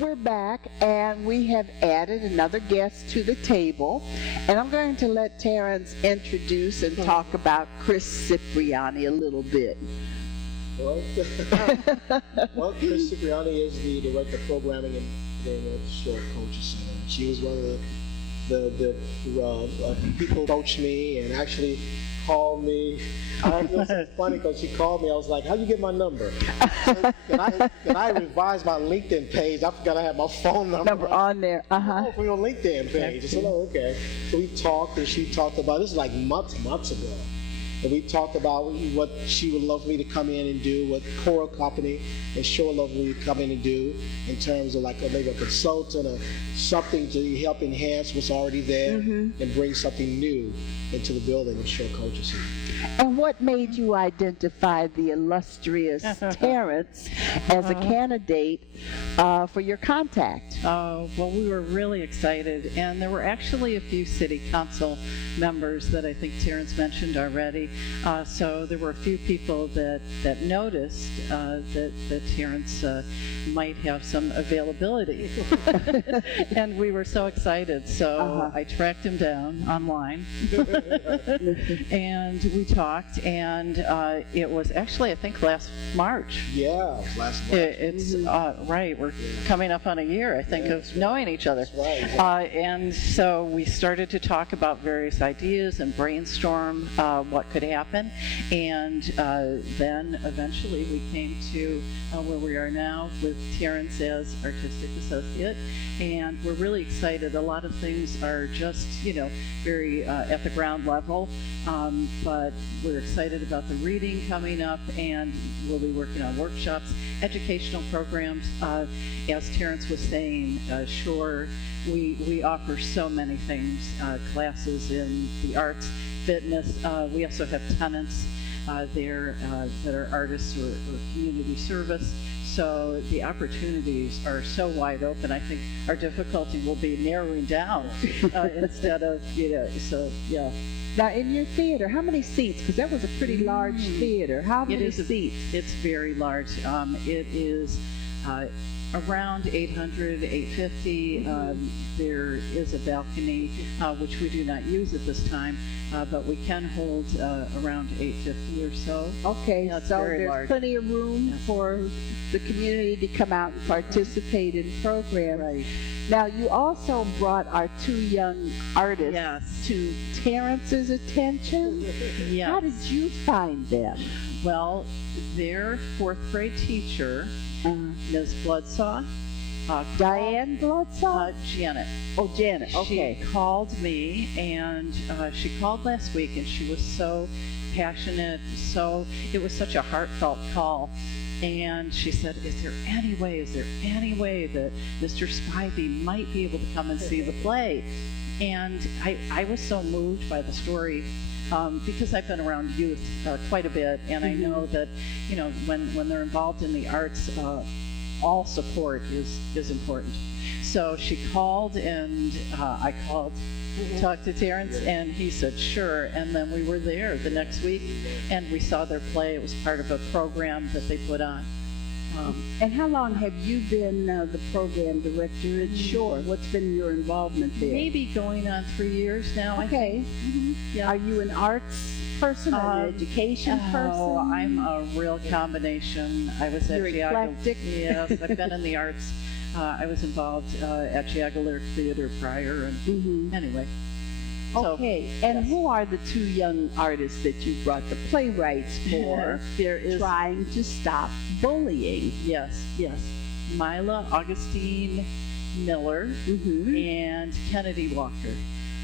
We're back, and we have added another guest to the table, and I'm going to let Terrence introduce and talk about Chris Cipriani a little bit. Well, Chris Cipriani is the director of programming and at the Shore Culture Center. She was one of the people who coached me and actually called me. It was funny because she called me. I was like, "How you get my number?" So, can I revise my LinkedIn page? I forgot I had my phone number on there. Oh, for your LinkedIn page. I said, "Oh, okay." So we talked, and she talked about this is like months ago. And we talked about what she would love me to come in and do, what Coral Company and Shore would love me to come in and do in terms of like maybe a consultant or something to help enhance what's already there and bring something new into the building of Shore Culture Center. And what made you identify the illustrious Terrence as a candidate for your contact? Oh, well, we were really excited, and there were actually a few city council members that I think Terrence mentioned already. So there were a few people that noticed that Terrence might have some availability. And we were so excited. So I tracked him down online. And we talked, and it was actually, I think, last March. Yeah, it was last March. It's right. We're coming up on a year, I think, of knowing each other. That's right. Exactly. And so we started to talk about various ideas and brainstorm what could happen. And then eventually we came to where we are now with Terrence as artistic associate. And we're really excited. A lot of things are just, very at the ground level. But we're excited about the reading coming up, and we'll be working on workshops, educational programs. As Terrence was saying, Shore, we offer so many things, classes in the arts, fitness. We also have tenants there that are artists or community service. So the opportunities are so wide open. I think our difficulty will be narrowing down instead of, so yeah. Now, in your theater, how many seats? Because that was a pretty large theater. How many seats? It's very large. It is around 800, 850. There is a balcony, which we do not use at this time, but we can hold around 850 or so. Okay, yeah, so there's large. Plenty of room for the community to come out and participate in programs. Right. Now, you also brought our two young artists to Terrence's attention. Yes. How did you find them? Well, their fourth grade teacher, Ms. Bloodsaw. Diane Bloodsaw? Janet. Oh, Janet, okay. She called me, and she called last week, and she was so passionate, it was such a heartfelt call. And she said, is there any way that Mr. Spivey might be able to come and see the play? And I was so moved by the story because I've been around youth quite a bit, and I know that, when they're involved in the arts, all support is important. So she called, and I called, talked to Terrence, and he said, sure. And then we were there the next week, and we saw their play. It was part of a program that they put on. And how long have you been the program director at Shore? What's been your involvement there? Maybe going on 3 years now. Okay. Yeah. Are you an arts person or an education person? Oh, I'm a real combination. I was at eclectic. Yes, I've been in the arts. I was involved at Jagaleric Theater prior, and anyway. Okay, and who are the two young artists that you brought, the playwrights for There is trying to stop bullying? Yes. Mila Augustine Miller and Kennedy Walker.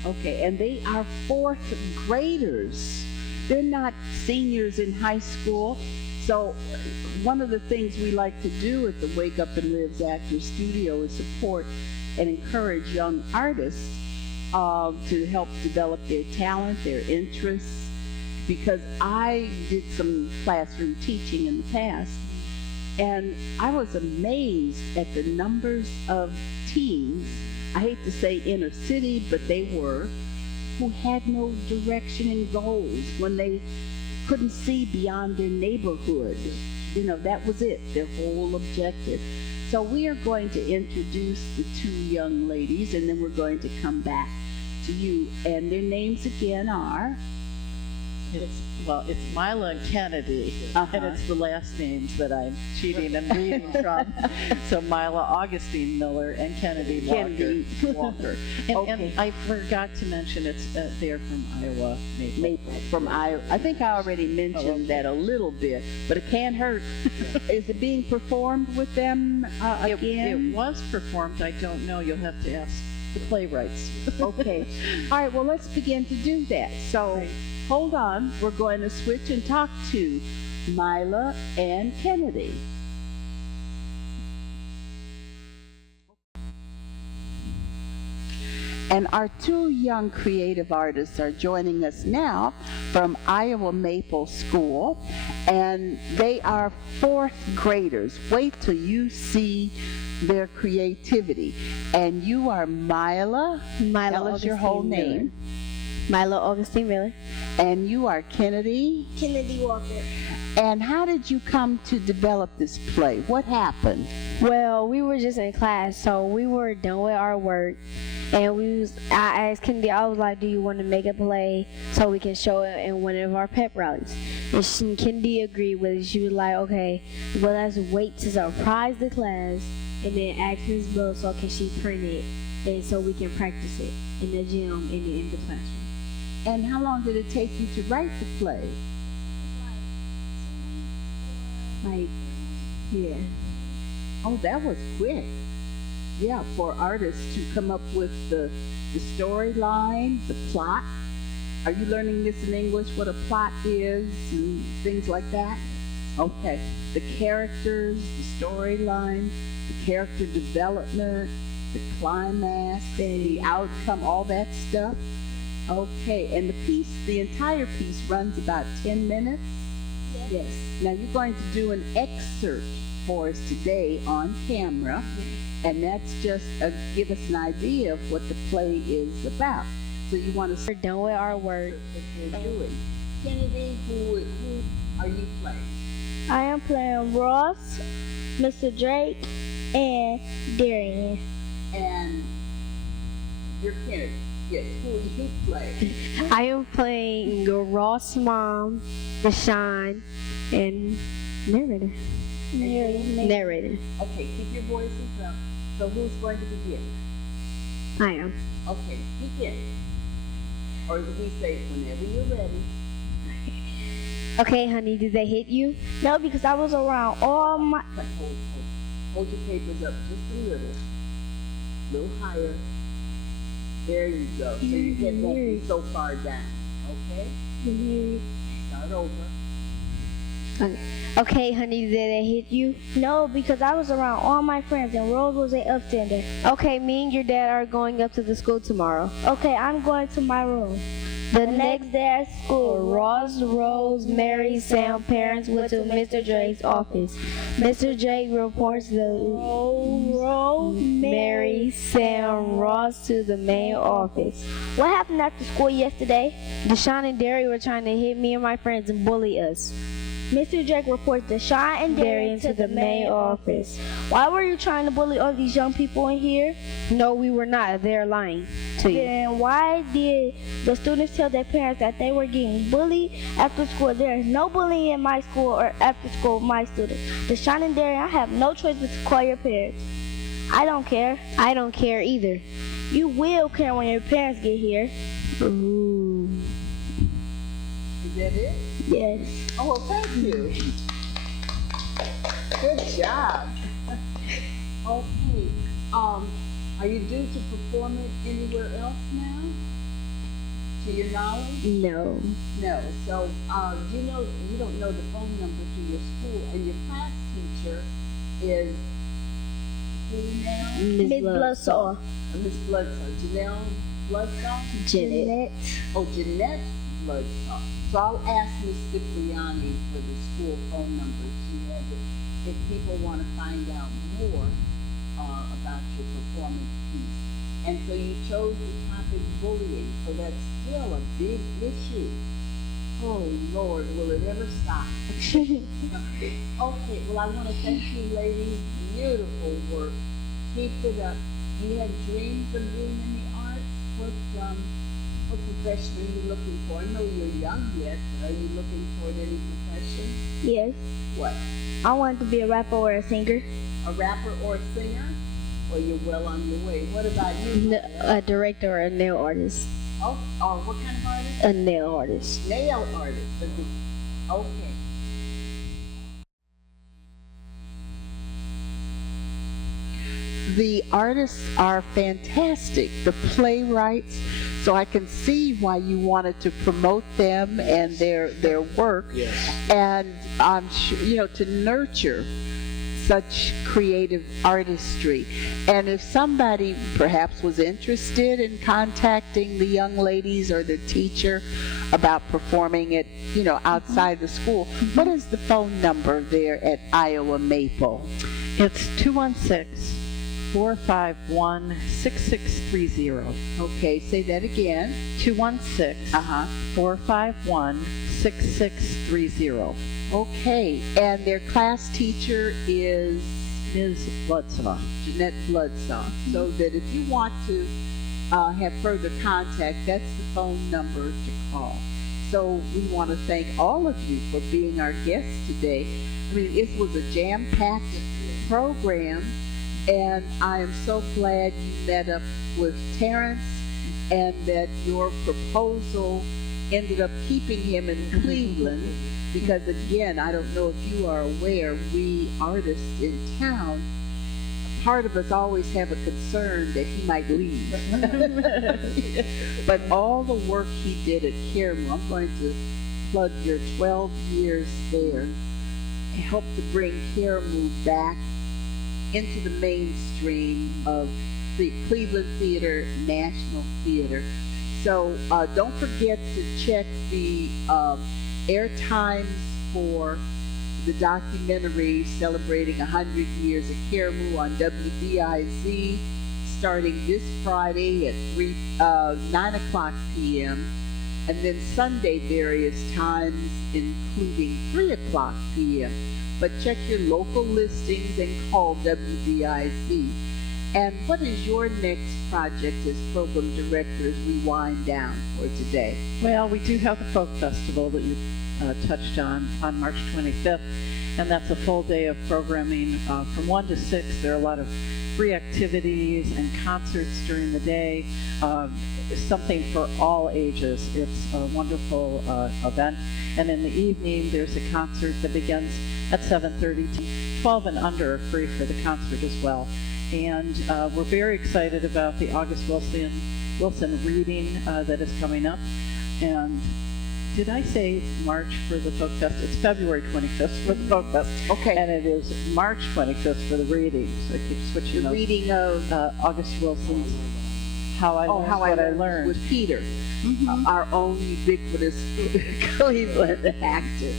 Okay, and they are fourth graders. They're not seniors in high school. So one of the things we like to do at the Wake Up and Lives Actors Studio is support and encourage young artists to help develop their talent, their interests, because I did some classroom teaching in the past, and I was amazed at the numbers of teens, I hate to say inner city, but they were, who had no direction and goals when they couldn't see beyond their neighborhood. That was it, their whole objective. So we are going to introduce the two young ladies, and then we're going to come back to you. And their names again are? It's Mila and Kennedy, and it's the last names that I'm cheating and reading from. So Mila Augustine Miller and Kennedy Walker. And I forgot to mention they're from Iowa, Maple. From Iowa. I think I already mentioned that a little bit, but it can't hurt. Is it being performed with them again? It was performed. I don't know. You'll have to ask the playwrights. Okay. All right. Well, let's begin to do that. So. Right. Hold on, we're going to switch and talk to Mila and Kennedy. And our two young creative artists are joining us now from Iowa Maple School, and they are fourth graders. Wait till you see their creativity. And you are Mila. Tell us your whole name. Mila Augustine Miller. And you are Kennedy? Kennedy Walker. And how did you come to develop this play? What happened? Well, we were just in class, so we were done with our work. And I asked Kennedy, I was like, do you want to make a play so we can show it in one of our pep rallies? And Kennedy agreed with it. She was like, okay, well, let's wait to surprise the class and then ask Ms. Bill so can she print it and so we can practice it in the gym and in the classroom. And how long did it take you to write the play? Yeah. Oh, that was quick. Yeah, for artists to come up with the storyline, the plot. Are you learning this in English, what a plot is and things like that? Okay. The characters, the storyline, the character development, the climax, the outcome, all that stuff. Okay, and the entire piece runs about 10 minutes? Yes. Now you're going to do an excerpt for us today on camera, and that's just give us an idea of what the play is about. So you want to... We're done with our work. What you're doing. Kennedy, who are you playing? I am playing Ross, Mr. Drake, and Darian. And you're Kennedy. Yes, who do you play? I am playing Ross' mom, Deshaun, and narrator. Narrator. Okay, keep your voices up. So who's going to begin? I am. Okay, begin. Or we say whenever you're ready. Okay, honey, did they hit you? No, because I was around all my... Hold your papers up just a little higher. There you go. So you get that so far down. Okay? Start over. Okay, honey, did they hit you? No, because I was around all my friends and Rose was an upstander. Okay, me and your dad are going up to the school tomorrow. Okay, I'm going to my room. The next day at school, Ross, Rose, Mary, Sam, parents went to Mr. Drake's office. Mr. Drake reports the Rose, Mary, Sam, Ross to the main office. What happened after school yesterday? Deshaun and Derry were trying to hit me and my friends and bully us. Mr. Drake reports Deshaun and Darian to the main office. Why were you trying to bully all these young people in here? No, we were not. They're lying to you. Then why did the students tell their parents that they were getting bullied after school? There is no bullying in my school or after school with my students. Deshaun and Darian, I have no choice but to call your parents. I don't care. I don't care either. You will care when your parents get here. Ooh. Is that it? Yes. Oh, well, thank you. Good job. Okay. Are you due to perform it anywhere else now? To your knowledge? No. No. So, you don't know the phone number to your school, and your class teacher is who now? Miss Bloodsaw. Miss Bloodsaw. Janelle Bloodsaw? Jeanette. Oh, Jeanette Bloodsaw. So I'll ask Miss Cipriani for the school phone number. She has it if people want to find out more about your performance piece. And so you chose the topic bullying, so that's still a big issue. Oh, Lord, will it ever stop? Okay, well, I want to thank you, ladies. Beautiful work. Keep it up. You have dreams of being in the arts? What profession are you looking for? I know you're young yet, but are you looking for any profession? Yes. What? I want to be a rapper or a singer. A rapper or a singer? Or you're well on your way. What about you? A director or a nail artist. Oh, what kind of artist? A nail artist. Nail artist. Okay. The artists are fantastic, the playwrights, so I can see why you wanted to promote them and their work. Yes. And I'm sure, to nurture such creative artistry. And if somebody perhaps was interested in contacting the young ladies or the teacher about performing it, outside the school, what is the phone number there at Iowa Maple? It's 216-451-6630. Okay, say that again. 216-451-6630. Okay, and their class teacher is Ms. Bloodsaw. Jeanette Bloodsaw. So that if you want to have further contact, that's the phone number to call. So we want to thank all of you for being our guests today. I mean, it was a jam-packed program, and I am so glad you met up with Terrence and that your proposal ended up keeping him in Cleveland. Because again, I don't know if you are aware, we artists in town, part of us always have a concern that he might leave. But all the work he did at Caremu, I'm going to plug your 12 years there, helped to bring Caremu back into the mainstream of the Cleveland Theater, National Theater. So don't forget to check the air times for the documentary celebrating 100 years of Caremu on WDIZ, starting this Friday at 9 o'clock p.m. and then Sunday various times, including 3 o'clock p.m. But check your local listings and call WDIZ. And what is your next project as program director as we wind down for today? Well, we do have the Folk Festival that you touched on March 25th, and that's a full day of programming from 1 to 6. There are a lot of free activities and concerts during the day, something for all ages. It's a wonderful event. And in the evening, there's a concert that begins at 7:30. 12 and under are free for the concert as well. And we're very excited about the August Wilson reading that is coming up. And did I say March for the Folk Fest? It's February 25th for the Folk Fest. Okay. And it is March 25th for the reading. So I keep switching The those. reading of August Wilson's How I Learned with Peter, our own ubiquitous Cleveland actor.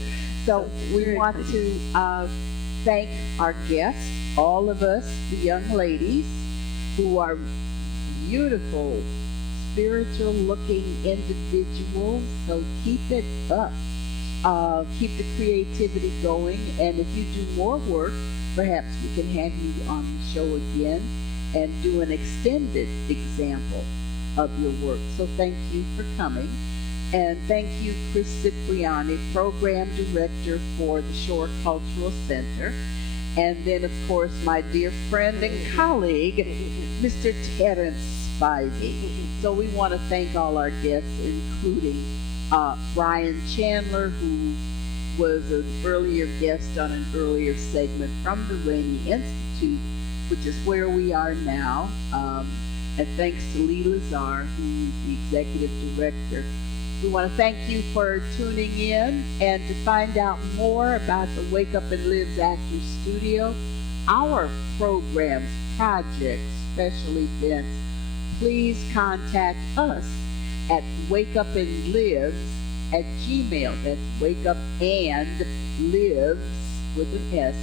So we want to thank our guests, all of us, the young ladies, who are beautiful, spiritual-looking individuals. So keep it up. Keep the creativity going. And if you do more work, perhaps we can have you on the show again and do an extended example of your work. So thank you for coming. And thank you, Chris Cipriani, Program Director for the Shore Cultural Center. And then, of course, my dear friend and colleague, Mr. Terrence Spivey. So we want to thank all our guests, including Brian Chandler, who was an earlier guest on an earlier segment from the Rainey Institute, which is where we are now. And thanks to Lee Lazar, who's the executive director. We want to thank you for tuning in, and to find out more about the Wake Up and Live's Actors Studio, our programs, projects, special events, please contact us at wakeupandlives@gmail. That's wakeupandlives with an S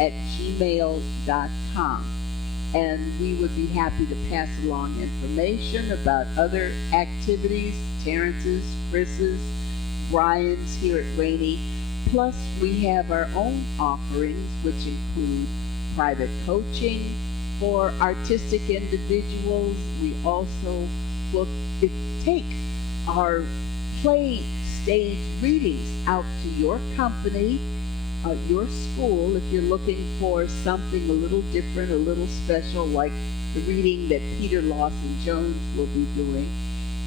at gmail.com. And we would be happy to pass along information about other activities, Terrence's, Chris's, Brian's here at Rainey. Plus, we have our own offerings, which include private coaching for artistic individuals. We also will take our play stage readings out to your company, your school, if you're looking for something a little different, a little special, like the reading that Peter Lawson Jones will be doing.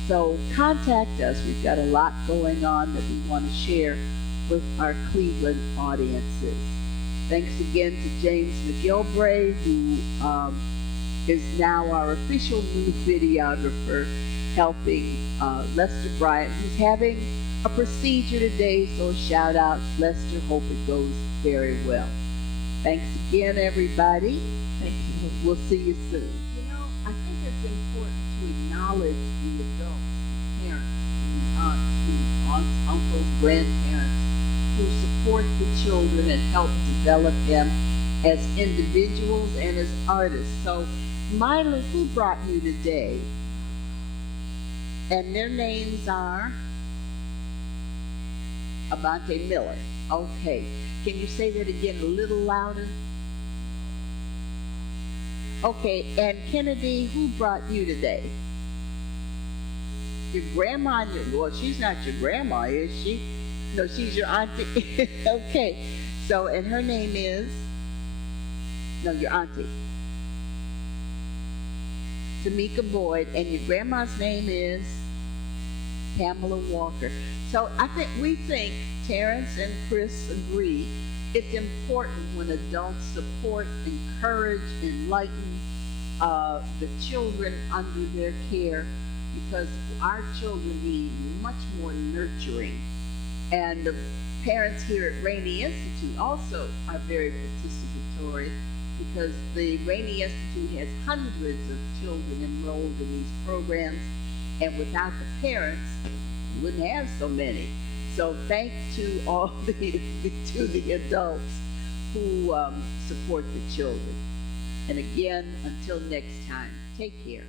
So contact us. We've got a lot going on that we want to share with our Cleveland audiences. Thanks again to James McGilbray, who is now our official new videographer, helping Lester Bryant, who's having a procedure today, so shout out, Lester. Hope it goes very well. Thanks again, everybody. Thank you. We'll see you soon. You know, I think it's important to acknowledge the adults, parents, aunts, uncles, grandparents, who support the children and help develop them as individuals and as artists. So, Mila, who brought you today? And their names are Abante Miller. Okay. Can you say that again a little louder? Okay. And Kennedy, who brought you today? Your grandma and your, well, she's not your grandma, is she? No, she's your auntie. Okay. So, and her name is? No, your auntie. Tamika Boyd, and your grandma's name is Pamela Walker. So we think, Terrence and Chris agree, it's important when adults support, encourage, enlighten the children under their care, because our children need much more nurturing. And the parents here at Rainey Institute also are very participatory, because the Rainey Institute has hundreds of children enrolled in these programs, and without the parents, we wouldn't have so many. So thanks to all the adults who support the children. And again, until next time, take care.